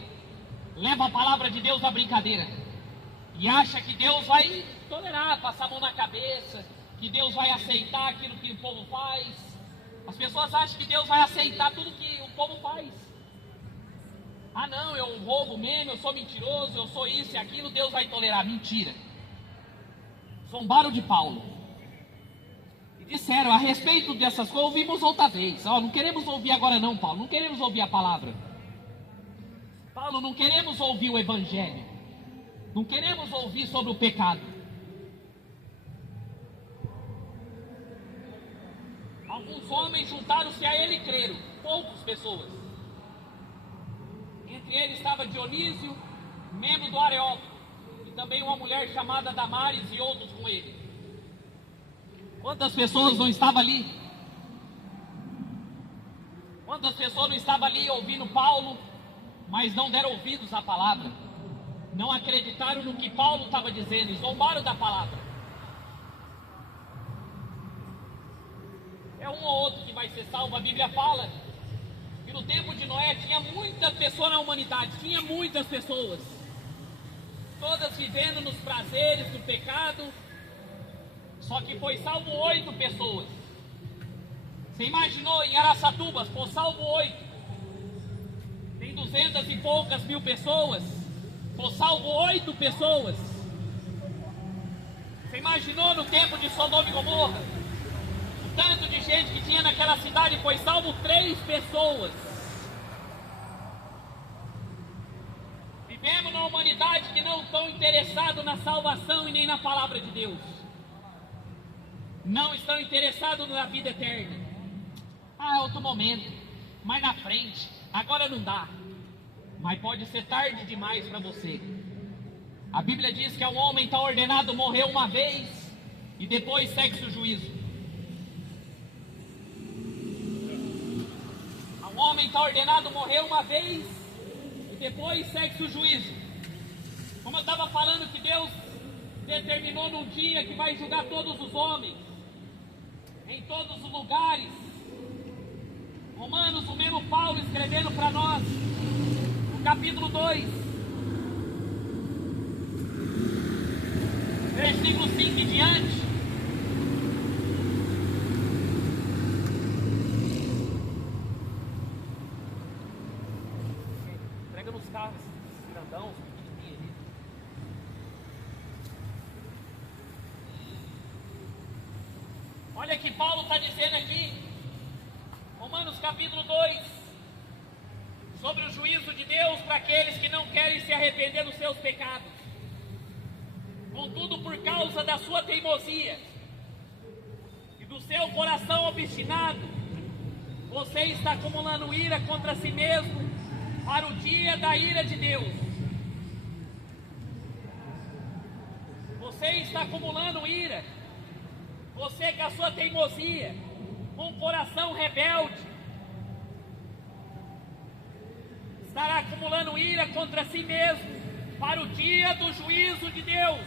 Leva a palavra de Deus na brincadeira. E acha que Deus vai tolerar, passar a mão na cabeça, que Deus vai aceitar aquilo que o povo faz. As pessoas acham que Deus vai aceitar tudo que o povo faz. Ah não, eu roubo mesmo, eu sou mentiroso, eu sou isso e aquilo, Deus vai tolerar. Mentira. Zombaram de Paulo. E disseram a respeito dessas coisas, ouvimos outra vez. Não queremos ouvir agora não, Paulo, não queremos ouvir a palavra. Paulo, não queremos ouvir o evangelho. Não queremos ouvir sobre o pecado. Alguns homens juntaram-se a ele e creram, poucas pessoas. Entre eles estava Dionísio, membro do Areópago, e também uma mulher chamada Damares e outros com ele. Quantas pessoas não estavam ali? Quantas pessoas não estavam ali ouvindo Paulo, mas não deram ouvidos à palavra? Não acreditaram no que Paulo estava dizendo, zombaram da palavra. É um ou outro que vai ser salvo. A Bíblia fala que no tempo de Noé tinha muitas pessoas na humanidade, tinha muitas pessoas, todas vivendo nos prazeres do pecado, só que foi salvo 8 pessoas. Você imaginou em Araçatuba, foi salvo 8, tem 200 e poucas mil pessoas, foi salvo 8 pessoas. Você imaginou no tempo de Sodoma e Gomorra? Tanto de gente que tinha naquela cidade, foi salvo 3 pessoas. Vivemos numa humanidade que não estão interessados na salvação e nem na palavra de Deus. Não estão interessados na vida eterna. É outro momento, mais na frente, agora não dá. Mas pode ser tarde demais para você. A Bíblia diz que ao homem está ordenado morrer uma vez e depois segue-se o juízo. O homem está ordenado morrer uma vez e depois segue-se o juízo. Como eu estava falando que Deus determinou num dia que vai julgar todos os homens, em todos os lugares. Romanos, o mesmo Paulo escrevendo para nós, no capítulo 2, versículo 5 em diante. Nos carros grandão, pequenininhos ali. Olha que Paulo está dizendo aqui, Romanos capítulo 2, sobre o juízo de Deus para aqueles que não querem se arrepender dos seus pecados. Contudo, por causa da sua teimosia e do seu coração obstinado, você está acumulando ira contra si mesmo para o dia da ira de Deus. Você está acumulando ira, você com a sua teimosia, com o coração rebelde, estará acumulando ira contra si mesmo para o dia do juízo de Deus.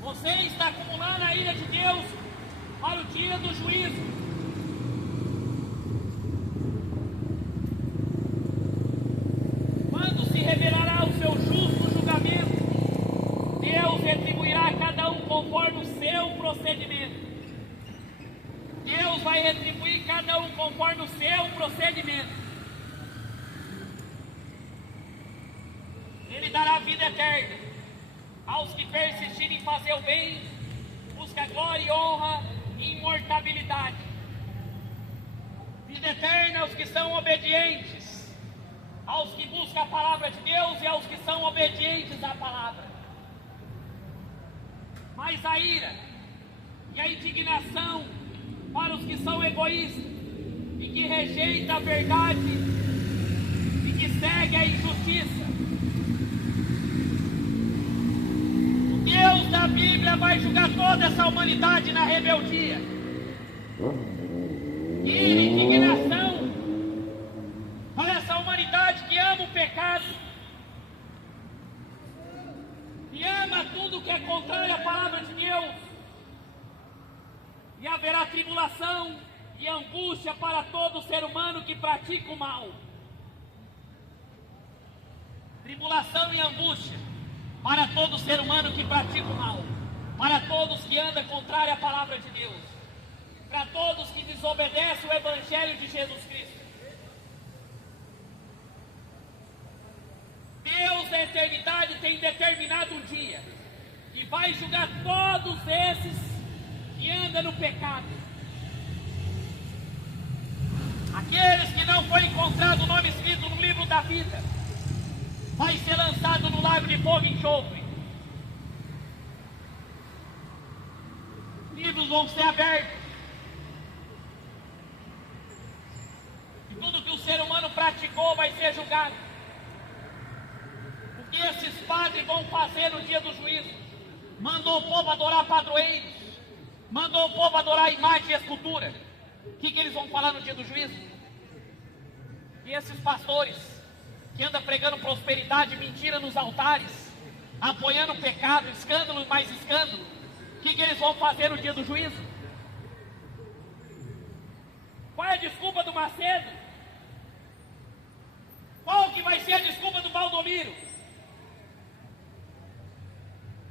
Você está acumulando a ira de Deus para o dia do juízo. Revelará o seu justo julgamento. Deus retribuirá a cada um conforme o seu procedimento. Deus vai retribuir cada um conforme o seu procedimento. Ele dará vida eterna aos que persistirem em fazer o bem, busca glória e honra e imortabilidade. Vida eterna aos que são obedientes, aos que buscam a palavra de Deus e aos que são obedientes à palavra. Mas a ira e a indignação para os que são egoístas e que rejeitam a verdade e que seguem a injustiça. O Deus da Bíblia vai julgar toda essa humanidade na rebeldia. Ira e indignação para essa humanidade que ama o pecado e ama tudo que é contrário à palavra de Deus. E haverá tribulação e angústia para todo ser humano que pratica o mal. Tribulação e angústia para todo ser humano que pratica o mal. para todos que andam contrário à palavra de Deus, para todos que desobedecem o Evangelho de Jesus Cristo. Deus da eternidade tem determinado um dia e vai julgar todos esses que andam no pecado. Aqueles que não foi encontrado o nome escrito no livro da vida, vai ser lançado no lago de fogo e enxofre. Livros vão ser abertos. E tudo que o ser humano praticou vai ser julgado. O que esses padres vão fazer no dia do juízo? Mandou o povo adorar padroeiros, mandou o povo adorar imagem e escultura. O que eles vão falar no dia do juízo? E esses pastores que andam pregando prosperidade e mentira nos altares, apoiando o pecado, escândalo e mais escândalo, o que eles vão fazer no dia do juízo? Qual é a desculpa do Macedo? Qual que vai ser a desculpa do Valdomiro?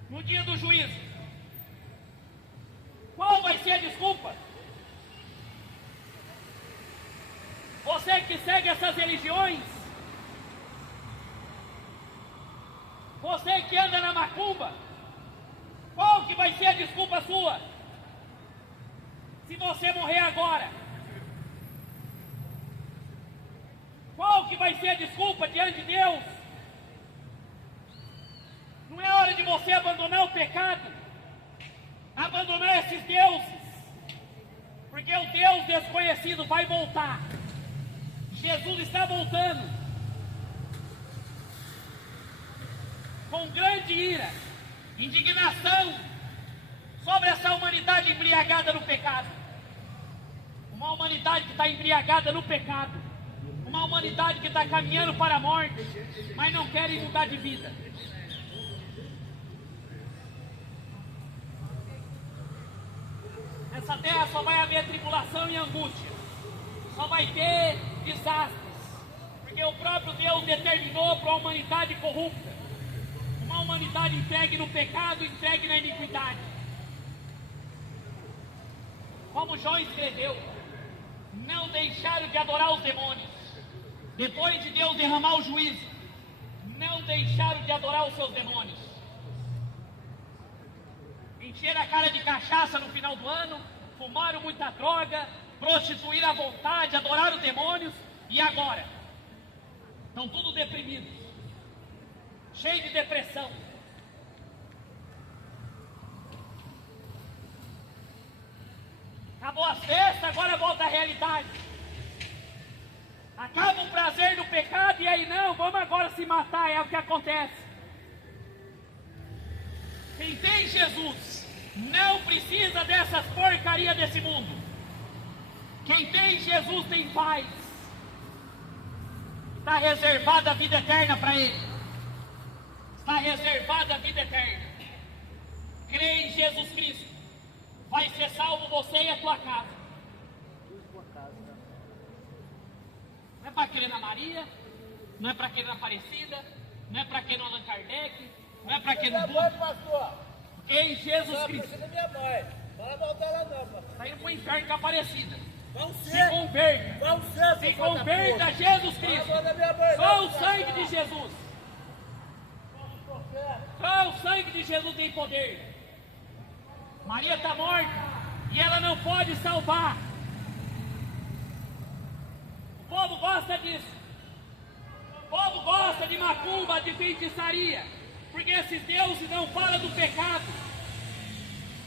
No dia do juízo. Qual vai ser a desculpa? Você que segue essas religiões, você que anda na macumba, qual que vai ser a desculpa sua? Se você morrer agora, qual que vai ser a desculpa diante de Deus? Não é hora de você abandonar o pecado, abandonar esses deuses, porque o Deus desconhecido vai voltar. Jesus está voltando com grande ira, indignação sobre essa humanidade embriagada no pecado. Uma humanidade que está embriagada no pecado, uma humanidade que está caminhando para a morte, mas não querem mudar de vida. Nessa terra só vai haver tribulação e angústia, só vai ter desastres, porque o próprio Deus determinou para a humanidade corrupta, uma humanidade entregue no pecado, entregue na iniquidade. Como João escreveu, não deixaram de adorar os demônios. Depois de Deus derramar o juízo, não deixaram de adorar os seus demônios. Encheram a cara de cachaça no final do ano, fumaram muita droga, prostituíram à vontade, adoraram demônios, e agora? Estão tudo deprimidos, cheios de depressão. Acabou as festas, agora volta a realidade. Acaba o prazer do pecado e aí não, vamos agora se matar, é o que acontece. Quem tem Jesus não precisa dessas porcarias desse mundo. Quem tem Jesus tem paz. Está reservada a vida eterna para ele. Está reservada a vida eterna. Crê em Jesus Cristo. Vai ser salvo você e a tua casa. Não é para crer na Maria, não é para crer na Aparecida, não é para crer no Allan Kardec, não é para crer no Buda. Em Jesus Cristo. Está indo para o inferno com a Aparecida. Se converta. Se converta a Jesus Cristo. Só o sangue de Jesus. Só o sangue de Jesus tem poder. Maria está morta e ela não pode salvar. O povo gosta disso. O povo gosta de macumba, de feitiçaria, porque esses deuses não falam do pecado.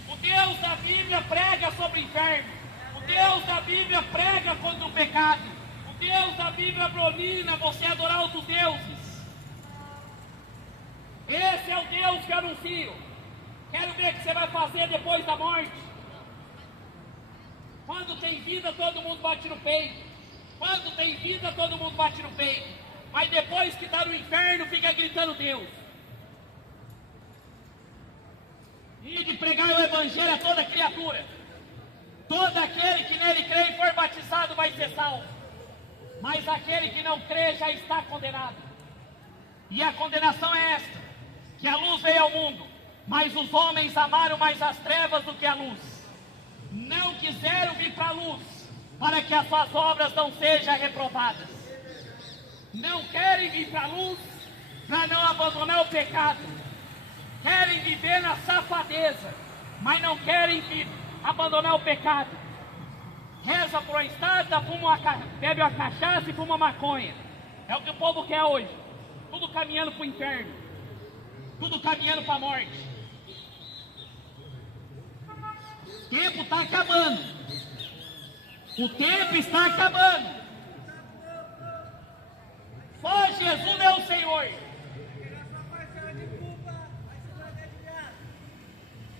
O Deus da Bíblia prega sobre o inferno. O Deus da Bíblia prega contra o pecado. O Deus da Bíblia abomina você adorar outros deuses. Esse é o Deus que eu anuncio. Quero ver o que você vai fazer depois da morte. Quando tem vida, todo mundo bate no peito. Quando tem vida, todo mundo bate no peito. Mas depois que está no inferno, fica gritando Deus. E de pregar o Evangelho a toda criatura. Todo aquele que nele crê e for batizado vai ser salvo. Mas aquele que não crê já está condenado. E a condenação é esta: que a luz veio ao mundo, Mas os homens amaram mais as trevas do que a luz. Não quiseram vir para a luz, para que as suas obras não sejam reprovadas. Não querem vir para a luz, para não abandonar o pecado. Querem viver na safadeza, mas não querem abandonar o pecado. Reza por uma estátua, bebe uma cachaça e fuma maconha. É o que o povo quer hoje. Tudo caminhando para o inferno. Tudo caminhando para a morte. O tempo está acabando. O tempo está acabando. Só Jesus é o Senhor.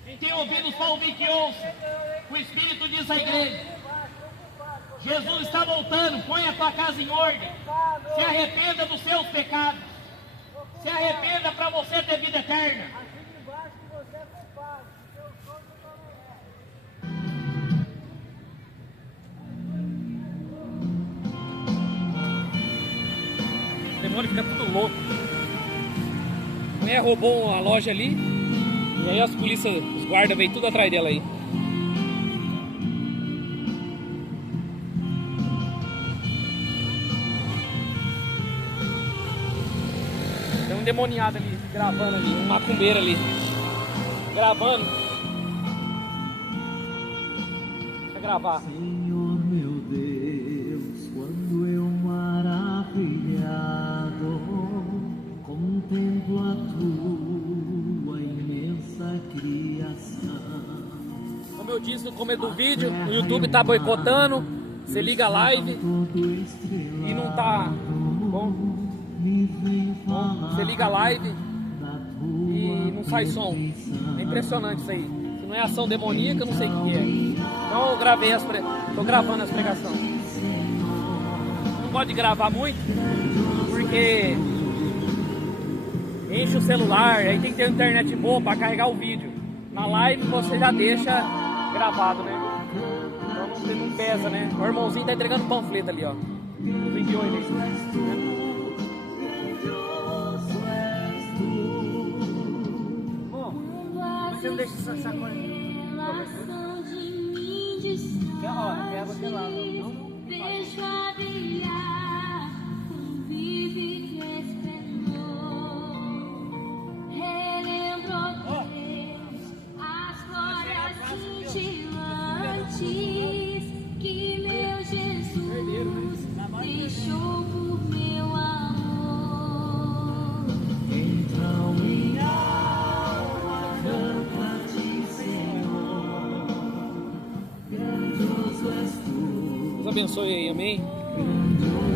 Quem tem ouvido só ouvir que ouça. O Espírito diz à igreja. Jesus está voltando. Põe a tua casa em ordem. Se arrependa dos seus pecados. Se arrependa para você ter vida eterna. O demônio fica tudo louco. A mulher roubou a loja ali. E aí as polícias, os guardas veio tudo atrás dela aí. Tem um demoniado ali, gravando ali, um macumbeiro ali. Gravando. Deixa eu gravar. Senhor meu Deus, quando eu maravilhado contemplo a tua imensa criação. Como eu disse no começo do vídeo, o YouTube tá boicotando. Você liga a live e não tá bom. Você liga a live e não sai som. É impressionante isso aí. Se não é ação demoníaca, eu não sei o que é. Então eu gravei tô gravando as pregações. Não gosto de gravar muito, porque enche o celular, aí tem que ter internet boa para carregar o vídeo. Na live você já deixa gravado, né? Então não pesa, né? O irmãozinho tá entregando panfleto ali, ó. Nos enviou ele aí. Você não deixa essa sacola. Quer roda, quer água gelada. Vejo a brilhar, convive que esplendor. Relembro Deus as glórias cintilantes que meu Jesus deixou por meu amor. Então minha alma canta-te, Senhor, grandioso és tu. Deus abençoe aí, amém? Grandioso